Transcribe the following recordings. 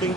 จริง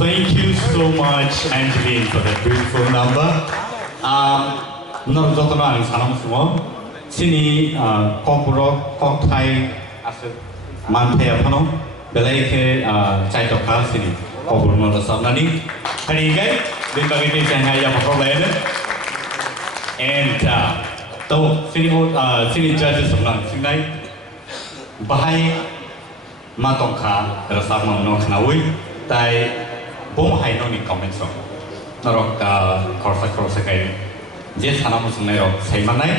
Thank you so much, Angeline, for that beautiful number. Not just on Sanam Sumo, Sini, Kokuro, Kokai, as a Mantea Pano, Beleke, Chaitoka, Sini, Kokuno, the Samani, Hariga, the Bagate and Hayapoko, and Sini judges of Nansinai, Bahai Matonka, the Sama no Nawi, Tai. Bom hai no ni comments from narok korsa kai je sana musung nai rok sai manai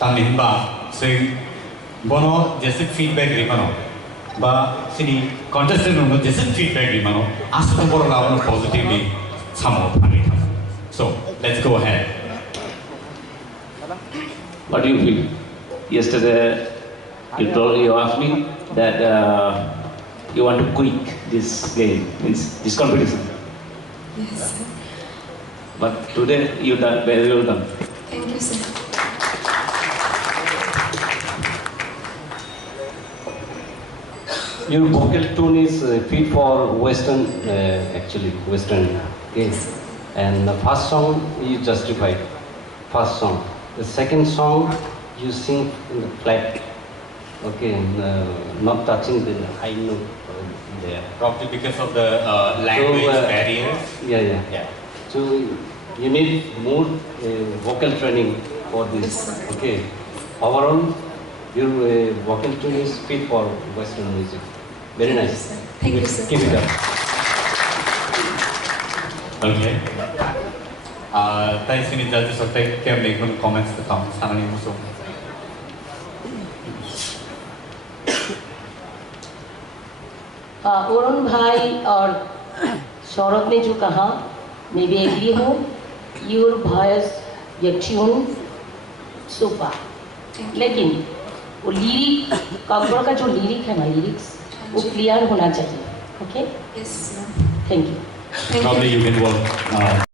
ta nimba sing bono jese feedback rimano ba sini contestant no jese feedback rimano asta boro la positively samo pani so let's go ahead. What do you feel? Yesterday you asked me that you want to quit this game, this competition. Yes, sir. But today you done very well done. Thank you, sir. Your vocal tone is fit for Western, actually Western games. And the first song you justified. First song. The second song you sing in the flat. Okay, not touching the high note there. Probably because of the language barriers. Yeah. So you need more vocal training for this. Okay. Overall, your vocal tone is fit for Western music. Very nice. Thank you, sir. Keep it up. Okay. Thanks, Sini judges of can make some comments to come. Sanani Muso. Varun भाई और सौरभ ने जो कहा मैं भी agree हूँ your voice your tune super लेकिन वो लिरिक काकबड़ का जो लिरिक है ना लिरिक्स वो क्लियर होना चाहिए okay yes thank you Probably you can work Bye.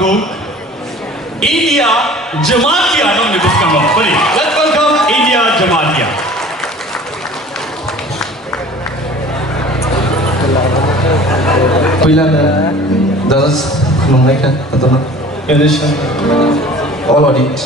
aku India Jamatia dong dibuskan loh. Let's welcome India Jamatia. पहिला जज खुलुमनाय थाथ'नो all audit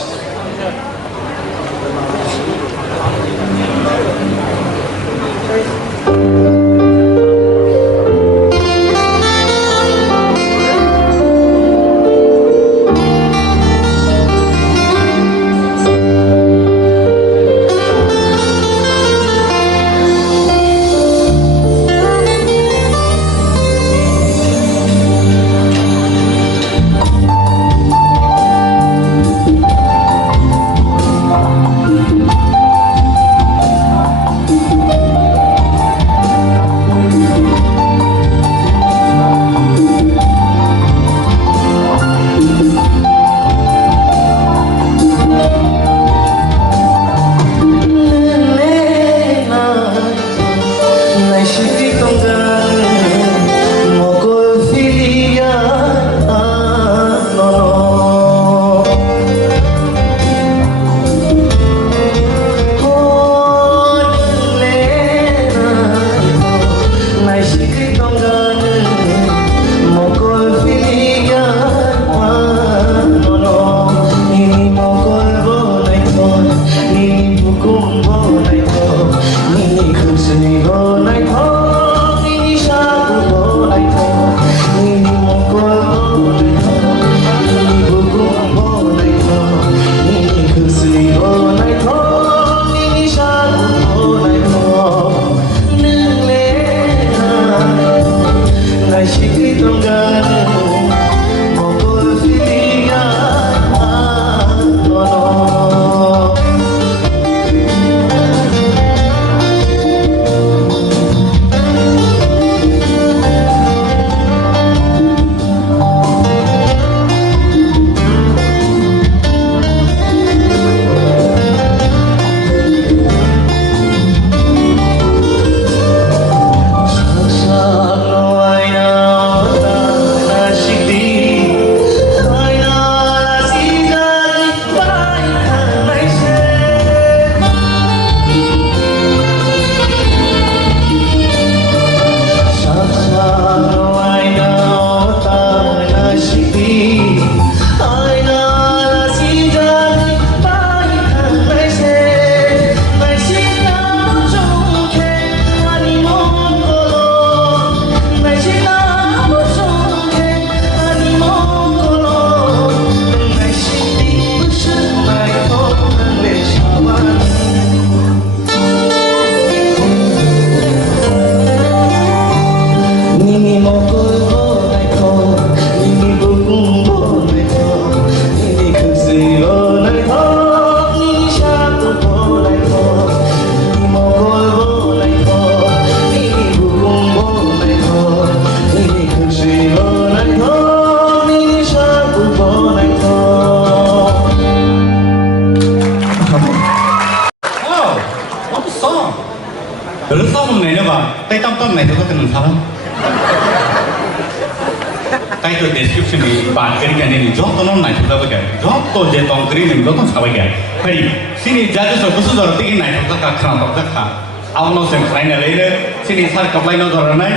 Resong này nữa bà, tay tâm tâm này tôi có thể làm sao không? Tay tôi description này bạn cái này này job tôi nói chúng ta bây giờ job tôi để tông cái này tôi sao bây giờ? Vậy xin jadi số số giờ tí này chúng ta khăn tập tất cả, ông nó xem cái này lấy đấy, xin sao cấp lại nó rồi này?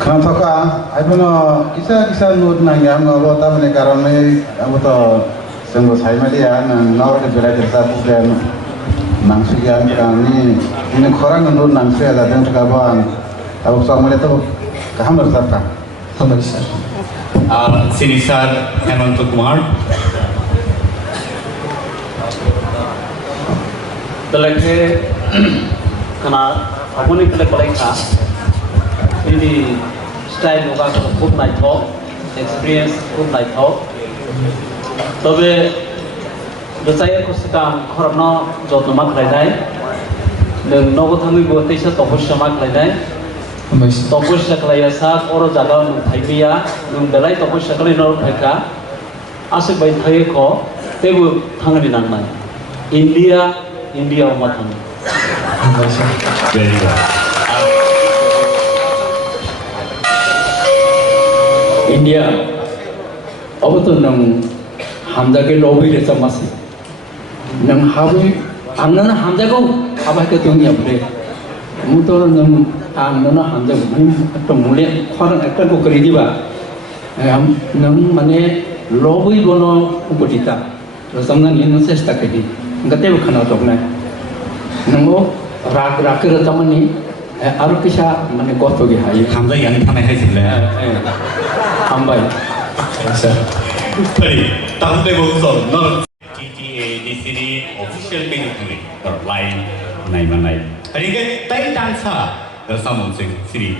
Khăn tập cả, ai pun kisah nốt này yang ngalo ta mana karena amu to senggo saya malia na orang itu belajar satu dan nangsian kami ini korang nurut nangsi ada dan kawan tahu soal itu kaham bersabda Hamad sir Sini sir Hemant Kumar Teleke karena aku ni pelak kah ini style juga cukup naik tho experience cukup naik tho তবে saya aku sekarang korban jatuh mak lainai, dan nopo thangi buat itu topus mak lainai, topus sekalaya sak orang jaga menghayia, belai topus sekali nol mereka, asik baik thai ko, tebu thangi di nangmai, India umat thangi. India अब तो नंग हमजा के lobby ले समझ नंग हावे आंगना हमजा को हावा के तुम ये अपने मुतो नंग आंगना हमजा को नहीं तो मुले खान एक को करी दिवा हम नंग मने लॉबी बोलो उपजिता तो समझना नहीं नंग सेस्टा करी गते वो खाना तो अपने नंगो राग राग के रतमन नहीं आरो किसा मने गौतो की हाई हमजा यानी थाने है सिले हम भाई sir Sorry, tahun deh bosor, nor TTA di sini official meeting kami, lain naik mana. Hari ini tadi dansa bersama musik sini.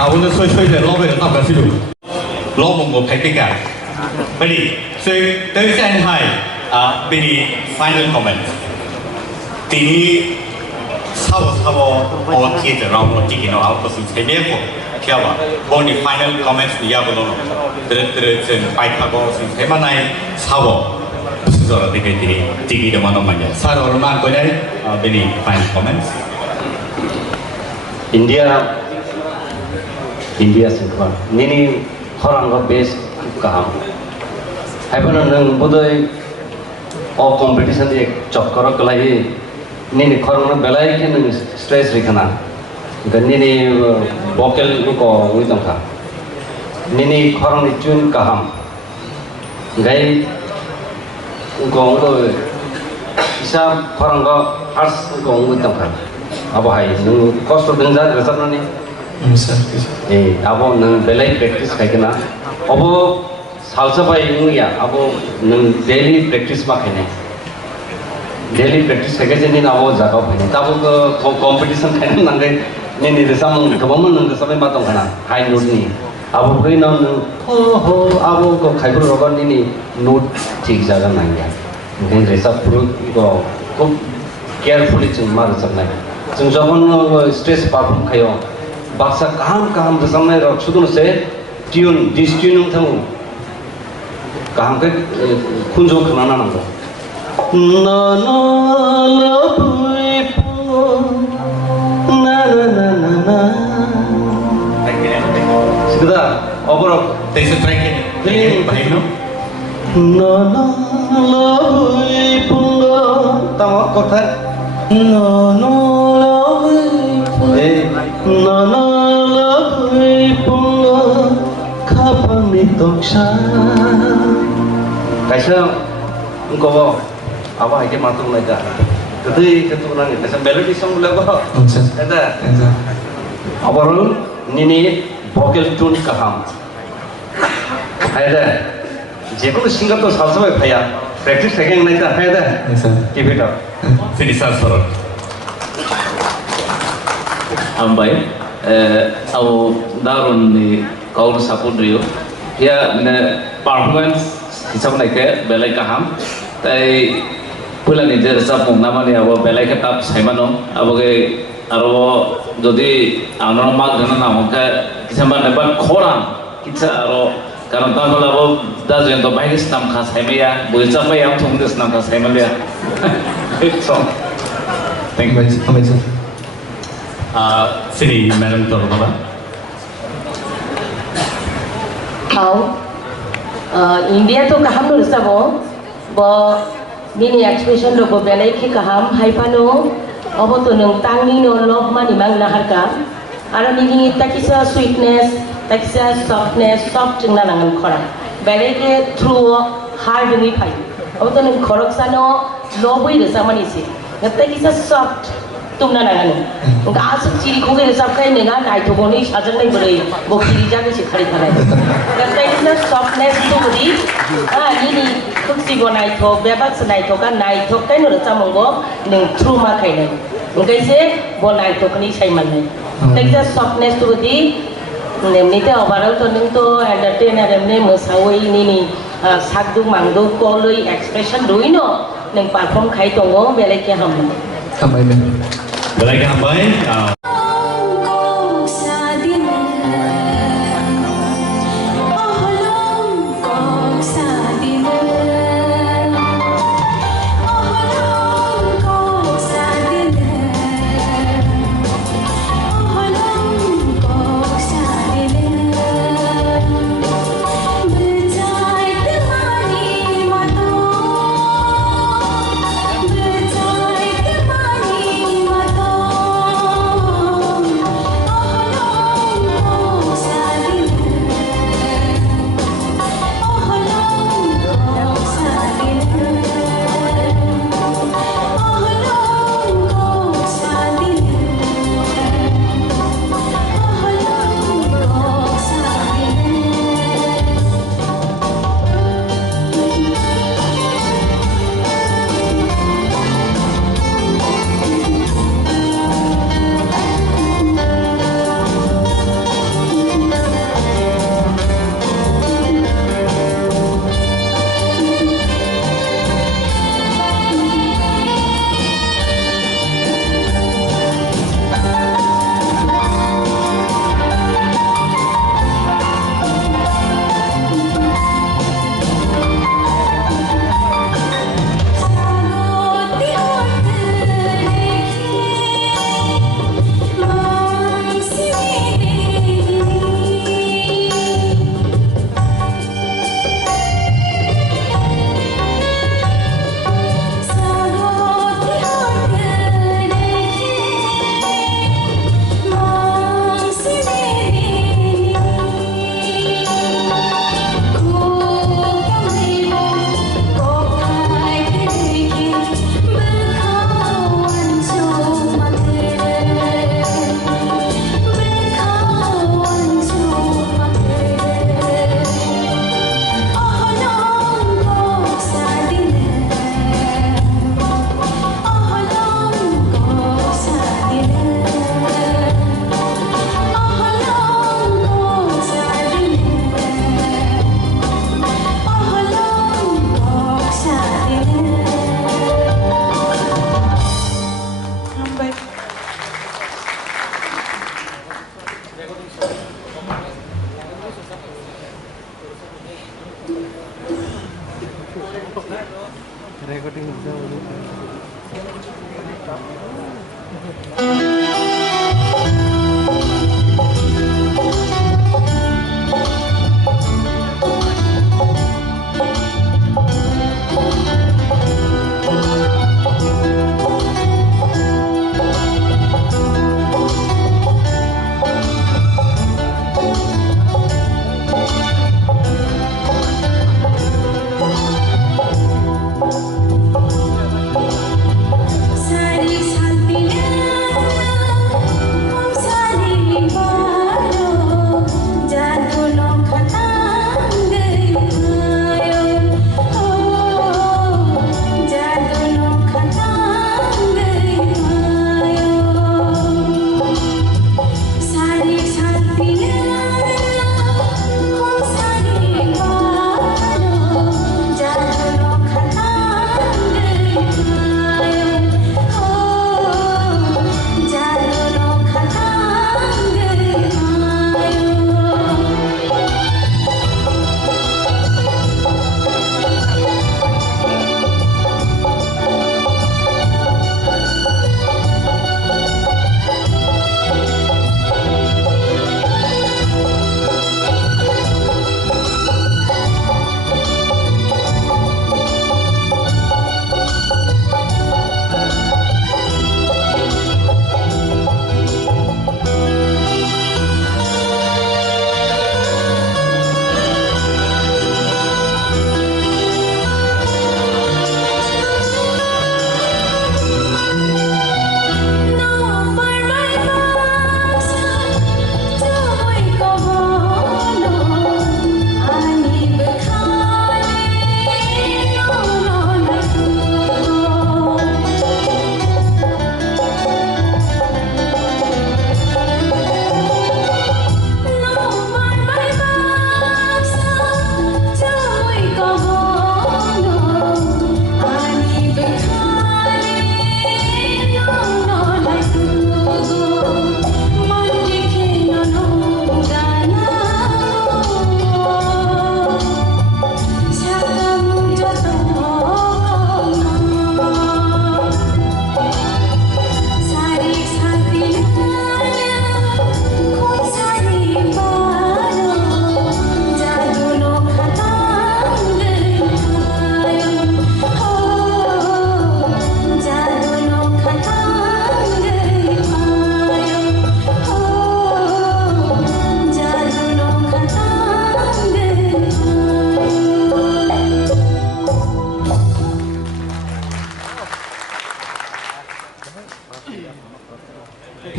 Tahun itu suai deh, lo boleh tak kasih dulu. Lo mau ngopi tiga. Beri, so dari saya hai, beri final comment. Tini sawo awak kita orang tiga no awak pun saya ni pun, kaya boni final comments dia belum. Terus baik aku saya mana sawo. Seorang tiga mana mana. Seorang orang kau ni beri final comments. India singkwan. Nini orang ko base kaham. Hai pun nang bodai all competition di cakar kelai nini korong belai ke nung stress rikana nini vocal ko uitam ka nini korong ni tune kaham gai ko isa korong ko ars ko uitam ka abo hai nung cost benjar resap nani sir. abo nung belai practice kai kana abo salsa bai ya abo nung daily practice ma kai daily practice kai jeni na abo jaga bai tabo ko competition kai nang ngai ni de sam kabam nang de samai ma tong kana high note ni abo kai na ho abo ko khai bro rogan ni note thik jaga nang ya ngai resap puru ko carefully chung mar sab nai chung jabon stress perform khayo baksa kaham de samai ro chudun se tune this tune thang kaham ke khunjo khana nang do na na la pui pu na na na na na sudah over There's a track in behind no? na na la pui pu tama kotha na na la pui na na la pui pu khapani toksha kaisa engko apa aja matung naga ketu keturunan kaisa melody song lagu sir. ada sir. abarul nini vocal tune kaham ada जेको singer तो सालसबाय फाया practice थाकें Nayta फायदा sir. keep it up Finish our sorrow. Ambai, au darun ni kau support rio. Ya, performance hisap naik ke belai kaham. Tai pula ni jadi sab nama ni abo belai ke tap saya mano. Abo ke aro jadi anak mak dengan nama ke kisah mana ban koran kisah aro karena tahu kalau abo dah jadi tu baik senam khas saya ya. Boleh sampai yang thong des senam khas saya ya. So, thank you. Amazing. Sini Madam Tornova. How India to kaham no sabo bo mini expression ro bo belai ke kaham hai pano obo to nung tangi no love mani mang nahar ka ara mini takisa sweetness takisa softness soft na nangan khora belai ke through hard ni phai obo to nung khorok sano loboi re samani se takisa soft tumna nangan उनका आज चीरी खोगे रे सब कहीं नेगा night हो नहीं साजन नहीं बड़े वो चीरी जाके सिखाई था नहीं करते हैं ना सॉफ्टनेस तो बड़ी ये कुछ सी को नाइट हो बेबाक से नाइट हो का नाइट हो कहीं नोर चामंगो निंग थ्रू मा कहीं नहीं उनका इसे वो नाइट हो कहीं सही मन नहीं लेकिन सॉफ्टनेस तो बड़ी नेमनीते ओवरऑल तो निंग तो एंटरटेनर नेमने मसावई नी सागदुक मांगदुक कोलोई एक्सप्रेशन दोई नो निंग परफॉर्म खाई तो वो बेले के हम Amazing. Belai kaham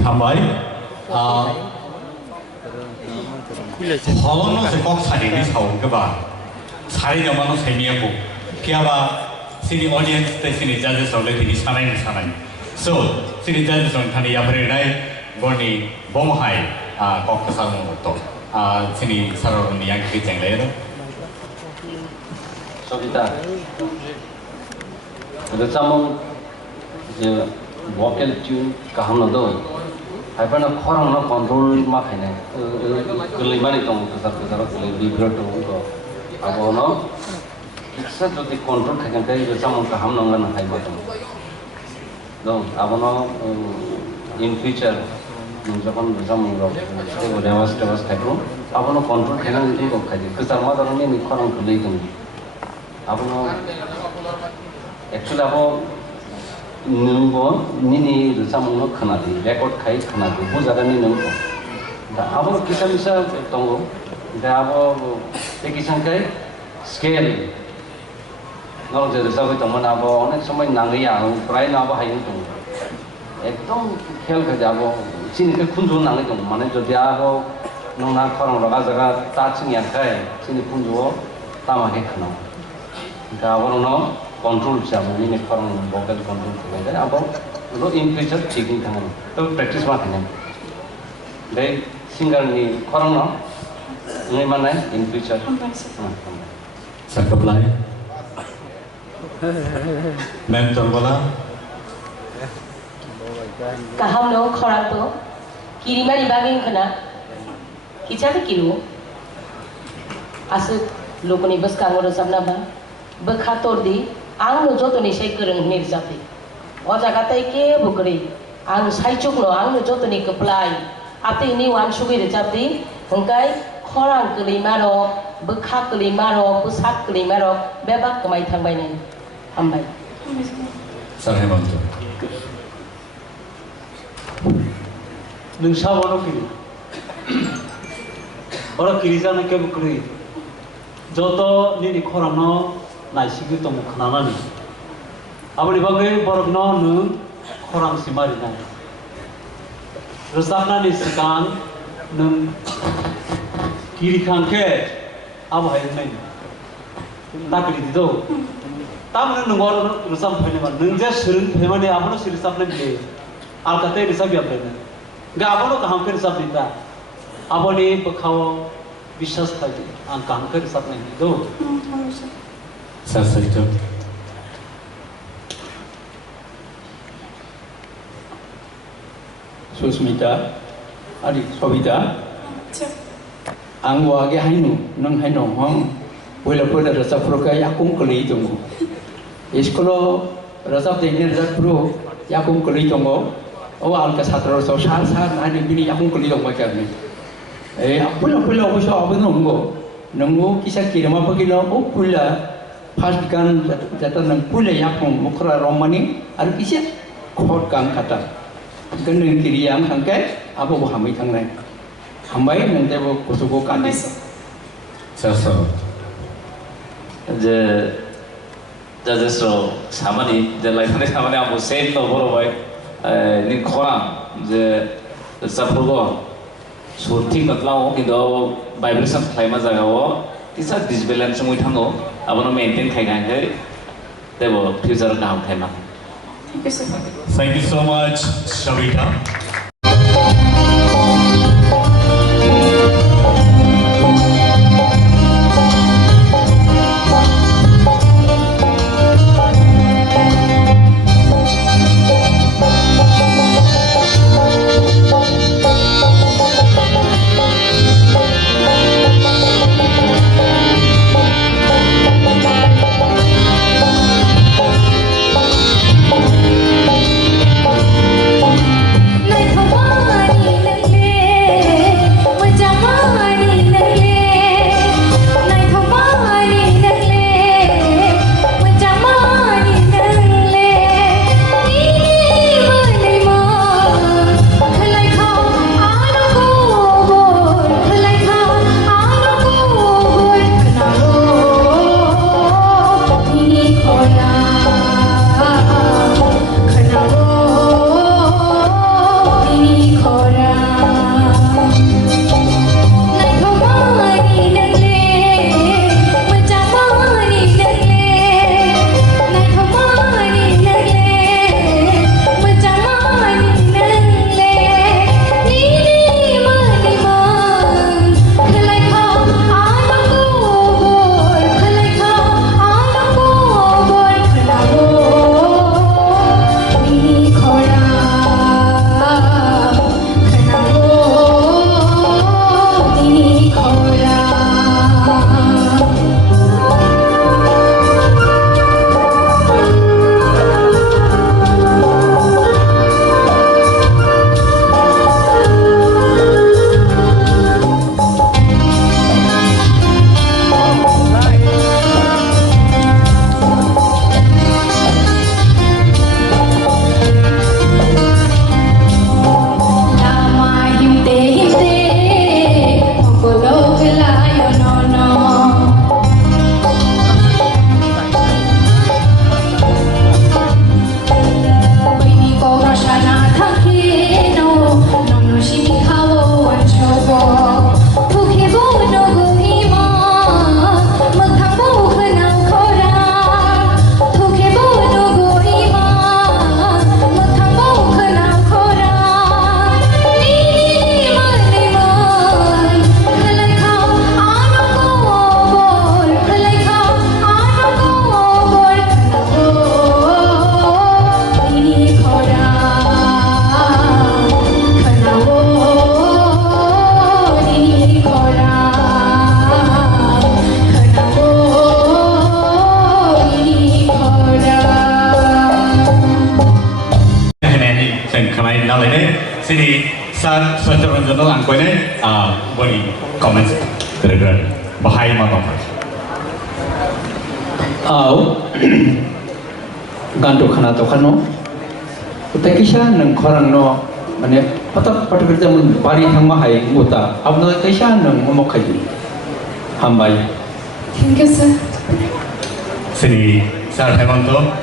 Hambai, Holland se kok sari ni sau ke ba, sari zaman no semi aku, kia ba sini audience te sini judges oleh ini sanai. So sini judges on thani ya berenai borni bom hai kok kesal motor, sini saror ni yang kita cengleh. So kita, ada sama je vocal tune kaham nado. Apa nak korang nak control mak ini, kelima ni kamu kesar kelima vibrato itu, apa nak kita jadi control kan kita itu sama kaham nongan hai macam, dong, apa nak in future, jangan bersama orang, dewas kai pun, apa nak control kan itu kau kai, kesar mak orang ni korang kelima itu, apa nak actually apa nunggu ni sama orang kena di record kai kena di, bukan ada ni nunggu. Dah apa kisah tunggu, dah apa kisah kai scale. Kalau jadi sampai teman apa, orang sampai nangiya, perai apa hari itu. Ekdom khel kerja apa, sini ke kunjung nangi tu, mana jadi apa, nunggu korang jaga touching yang kai, sini kunjung tamak kena. Dah apa nunggu control siapa ini korang vocal control kita apa lo in future checking tangan tu practice macam ni dari singer ni korang no ni mana in future Cakap lah mentor bola kaham no korang tu kiri mari baging kena kita tu kilo asal lo pun ibas kamu dah sabna bang Bekator di, ang no joto ni say kereng nih jati. Oja katai ke bukri, ang say cuk no ang no joto ni keplai. Ati ini wan sugi de jati, hengkai khorang kelima ro, bekak kelima ro, pusak kelima ro, bebak kemai thangbai nih, ambai. Sir Hemanto. Nung sawa no kiri. Orang kiri sana ke bukri. Joto ni khorang no naisigi to mukhnana ni. Abani bagai borok no nung khorang simari na. Resapna ni sekan nung kiri kangke abu hai nai. Takri di do. Tam nung ngor resap phane man nung je sirun phemane abono sirisap na bile. Al kate risap ya phane. Ga abono kaham ke risap dita. Aboni bakhaw বিশ্বাস থাকে আর কাঙ্কের সাথে নেই তো Sir Sector. Susmita, adik Sobita, ang wage hainu, nang hainu hong, pula rasa prokai akung kali tunggu. Iskolo rasa tengin rasa pro yakung kali tunggu. Oh alka satra so sar nani bini yakung kali tunggu macam ni. Pula usah apa nunggu, nunggu kisah kira apa kilo, oh pula pas kan jatuh nang pula yakung mukra romani, ada kisah khot kang kata. Kan nang kiri yang kangkai, apa buah hamai kang lain. Hamai nanti buah kusuko kandi. Sir Sir. যে 자제스로 사마니 이제 라이프네 사마니 아무 세일도 보러봐요 니 코랑 이제 사프로고 소팅 같라고 কিন্তু vibration Khaimah জাগাও কিসা ডিসবেলেন্স মই থাঙ্গো আবনো maintain খাইগাঙ্গে দেব future নাম Khaimah Thank you so much, Shavita. Nai Sir Sanjaranjano angkoine boni comments kira-kira bahai ma tongkha. Ganto khana to khano utakisha nang khorang no mane patak patak jamun bari thangma hai muta abno kaisa nang mo khai hambai. Thank you, sir. Sini Sir Hemanto.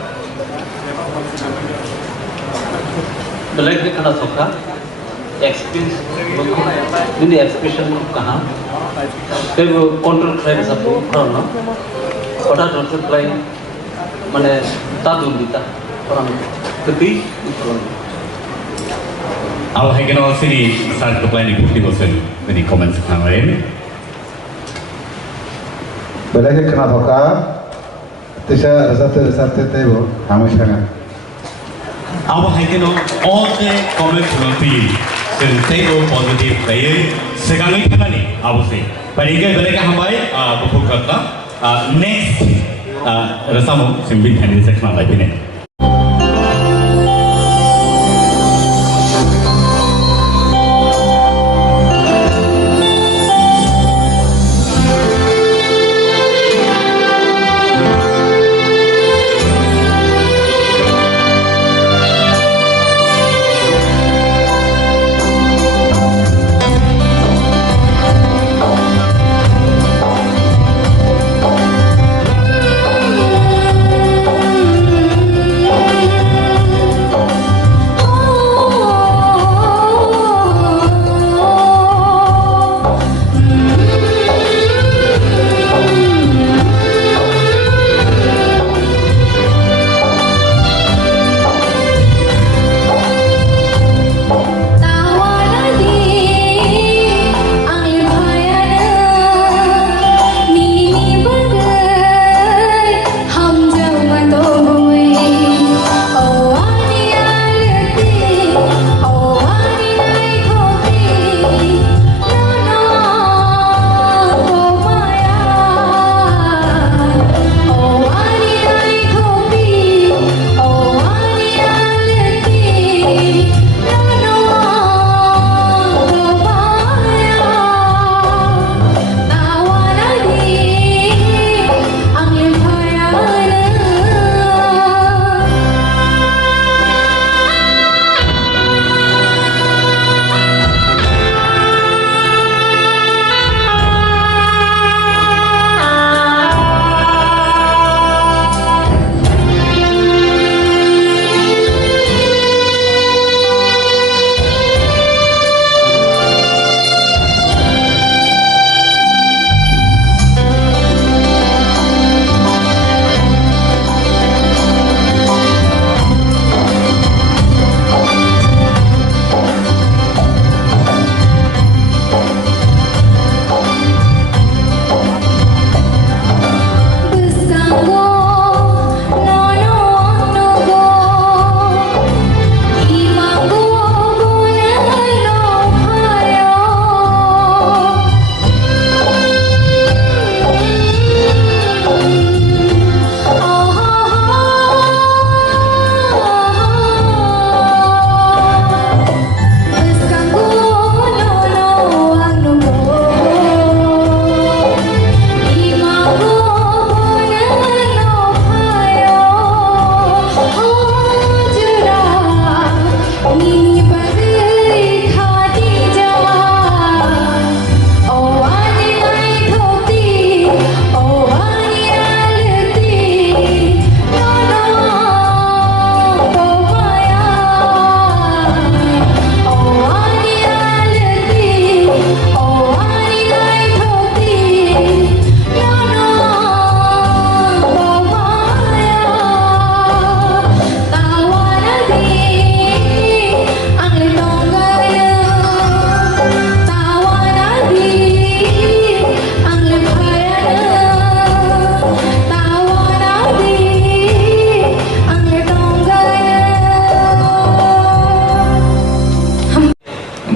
Belai kana thoka experience ini expression kaha kai wo control khai sa ko kono kota dot play mane ta dundita orang kepi I'll hang on sini Sir Tuklani 50% any comments kamarin. Belai kena thoka tisa sate tebo hamisanga. I'll hang on all the comments will be table positive player sekarang ini kan ni aku sih. Paling mereka hambai buku kata next rasamu simbil handle section lagi ni.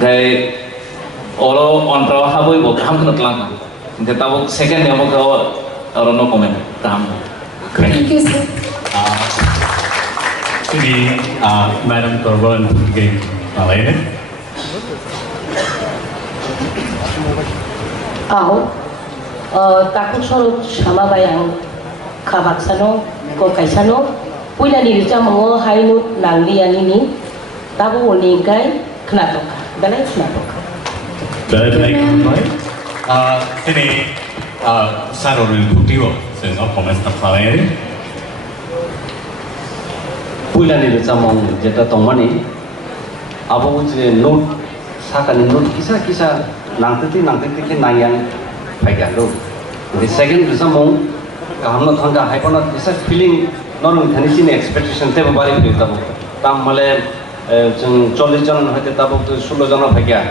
They all on pro haboi bo kam kana tlang. They tahu second yang mau kau no comment tam. Thank you, sir. Sini Madam Korban game lain. takut sorot sama bayang kabaksano ko kaisano puila ni rica mengo hainut nanglian ini tabu ulingkai knatoka balai knatoka Belai kumai. Sini sarorin putio sehingga komen terkait. Puila ni sama jeta tongmani, abu je note sakan note kisah nangteti ke nangyan payah lo. The second sama hamna thangka hypona kisah feeling normal thani sini expectation tebe bari beri tabu. Tam male jeng 40 জন হইতে তাবো 16 জন payah.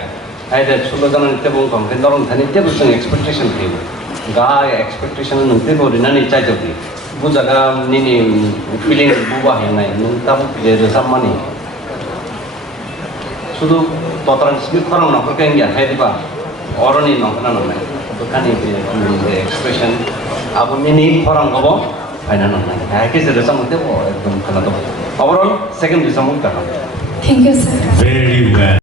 Ada 16 John tebe bung kan normal thani tebe jeng expectation tebe. Ga expectation nungte ko rinani cai jadi. Bu jaga nini feeling buah yang lain, tapi jadi sama nih. Sudah totalan semua orang nak pergi enggak, hai tiba orang ini nak kenal nama, bukan ini expression. Apa ini orang kau, hai nama nama. Hai kisah sama itu, itu kenal tu. Overall second bisa muka. Thank you, sir. Very well.